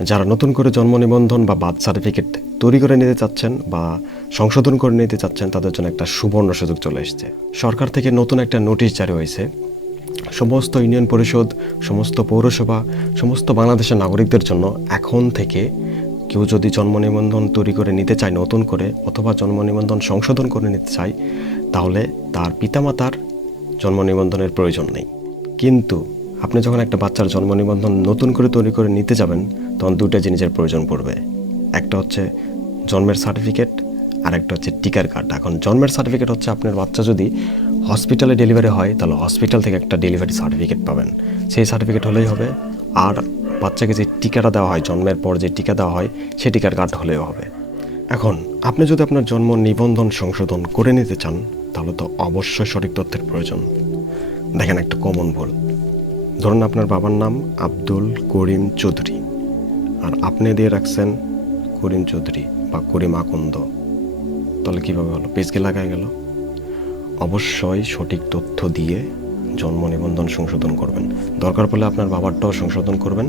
যারা নতুন করে জন্ম নিবন্ধন বা বার্থ সার্টিফিকেট তৈরি করে নিতে চাচ্ছেন বা সংশোধন করে নিতে চাচ্ছেন, তাদের জন্য একটা সুবর্ণ সুযোগ চলে এসেছে। সরকার থেকে নতুন একটা নোটিশ জারি হয়েছে। সমস্ত ইউনিয়ন পরিষদ, সমস্ত পৌরসভা, সমস্ত বাংলাদেশের নাগরিকদের জন্য এখন থেকে কেউ যদি জন্ম নিবন্ধন তৈরি করে নিতে চায় নতুন করে, অথবা জন্ম নিবন্ধন সংশোধন করে নিতে চায়, তাহলে তার পিতামাতার জন্ম নিবন্ধনের প্রয়োজন নেই। কিন্তু আপনি যখন একটা বাচ্চার জন্ম নিবন্ধন নতুন করে তৈরি করে নিতে যাবেন, তখন দুটো জিনিসের প্রয়োজন পড়বে। একটা হচ্ছে জন্মের সার্টিফিকেট, আর একটা হচ্ছে টিকার কার্ড। এখন জন্মের সার্টিফিকেট হচ্ছে আপনার বাচ্চা যদি হসপিটালে ডেলিভারি হয়, তাহলে হসপিটাল থেকে একটা ডেলিভারি সার্টিফিকেট পাবেন, সেই সার্টিফিকেট হলেই হবে। আর বাচ্চাকে যে টিকাটা দেওয়া হয়, জন্মের পর যে টিকা দেওয়া হয়, সেই টিকার কার্ড হলেও হবে। এখন আপনি যদি আপনার জন্ম নিবন্ধন সংশোধন করে নিতে চান, তাহলে তো অবশ্যই সঠিক তথ্যের প্রয়োজন। দেখেন, একটা কমন ভুল। ধরুন আপনার বাবার নাম আব্দুল করিম চৌধুরী, আর আপনি দিয়ে রাখছেন করিম চৌধুরী বা করিম আকন্দ। তাহলে কীভাবে হলো? পেজকে লাগাই গেল। অবশ্যই সঠিক তথ্য দিয়ে জন্ম নিবন্ধন সংশোধন করবেন। দরকার পড়লে আপনার বাবারটাও সংশোধন করবেন,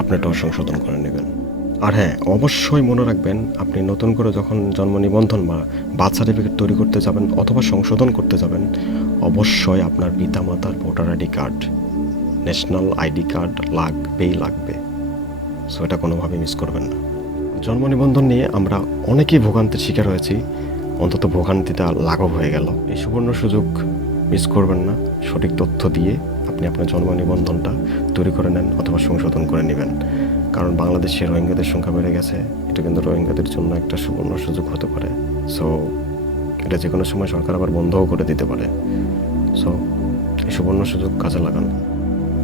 আপনারটাও সংশোধন করে নেবেন। আর হ্যাঁ, অবশ্যই মনে রাখবেন, আপনি নতুন করে যখন জন্ম নিবন্ধন বা বার্থ সার্টিফিকেট তৈরি করতে যাবেন অথবা সংশোধন করতে যাবেন, অবশ্যই আপনার পিতামাতার voter ID card, national ID card লাগবে। সো এটা কোনোভাবেই মিস করবেন না। জন্ম নিবন্ধন নিয়ে আমরা অনেকেই ভোগান্তির শিকার হয়েছি, অন্তত ভোগান্তিটা লাঘব হয়ে গেল। এই সুবর্ণ সুযোগ মিস করবেন না। সঠিক তথ্য দিয়ে আপনি আপনার জন্ম নিবন্ধনটা তৈরি করে নেন অথবা সংশোধন করে নেবেন। কারণ বাংলাদেশে রোহিঙ্গাদের সংখ্যা বেড়ে গেছে, এটা কিন্তু রোহিঙ্গাদের জন্য একটা সুবর্ণ সুযোগ হতে পারে। সো এটা যে কোনো সময় সরকার আবার বন্ধও করে দিতে পারে। সো এই সুবর্ণ সুযোগ কাজে লাগান।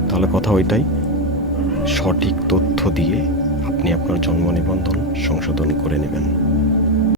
তাহলে কথা ওইটাই, সঠিক তথ্য দিয়ে আপনি আপনার জন্ম নিবন্ধন সংশোধন করে নেবেন।